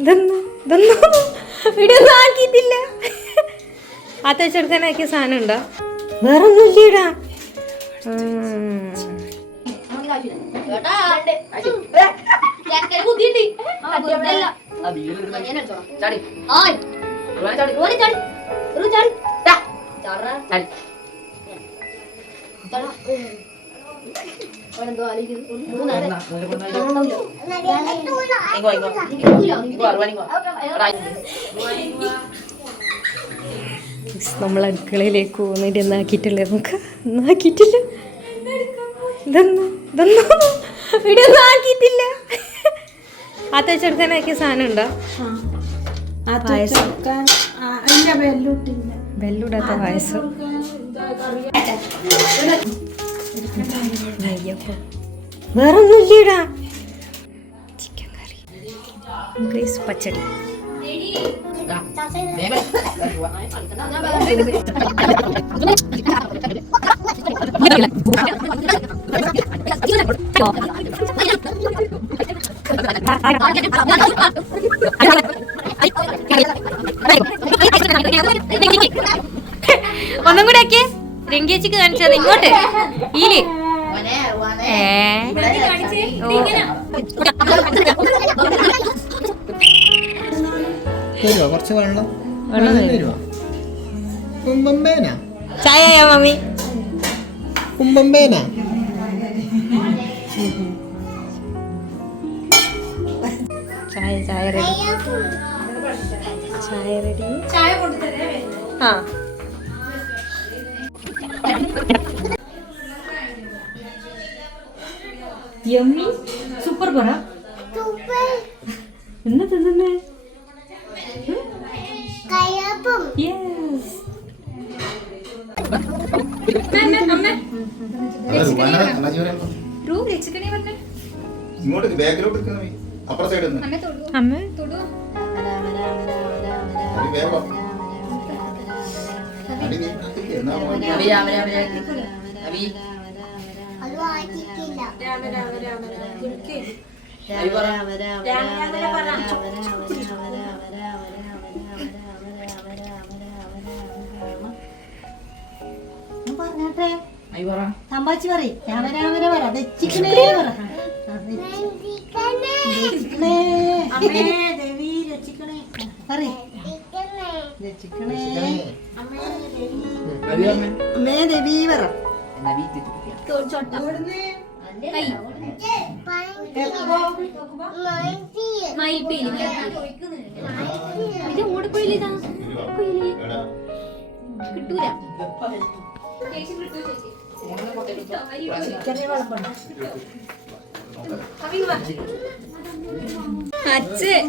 ഇതൊന്നും ആക്കിയിട്ടില്ല. ആത്ത വെച്ചെടുക്കാനാക്കിയ സാധനം ഉണ്ടോ? വേറെ ഒന്നുമില്ലടാ. നമ്മൾ അടുക്കളയിലേക്ക് പോകുന്നിട്ട് എന്നാക്കിയിട്ടില്ലേ? നമുക്ക് എന്നാക്കിയിട്ടില്ല. ഇതൊന്നും ആക്കിയിട്ടില്ല. ആത്ത വെച്ചെടുക്കാനാക്കിയ സാധനം ഉണ്ടോ? ബെല്ലൂടാത്ത പായസം. വേറെ ഒന്നുമില്ലടാ. ചിക്കൻ കറി, പച്ചടി. ഒന്നും കൂടെ ആക്കിയേ. രംഗേച്ചിക്ക് കാണിച്ചത് ഇങ്ങോട്ട് ഈല്. കുറച്ച് വെള്ളം ചായ മമ്മി. ചായ റെഡി. ആ യമ്മി സൂപ്പർ പറ. എന്താ തിന്നുന്നേ? ഇങ്ങോട്ട് ബാക്കിലോട്ട് അപ്പുറ സൈഡ് പറഞ്ഞേ തമ്പാച്ചി പറ. രാമരാമര പറ. ദച്ചിക്കണേ പറ. ദേവി രക്ഷിക്കണേ പറ. അമ്മേ ദേവി പറ. കിട്ടൂല. അച്ഛൻ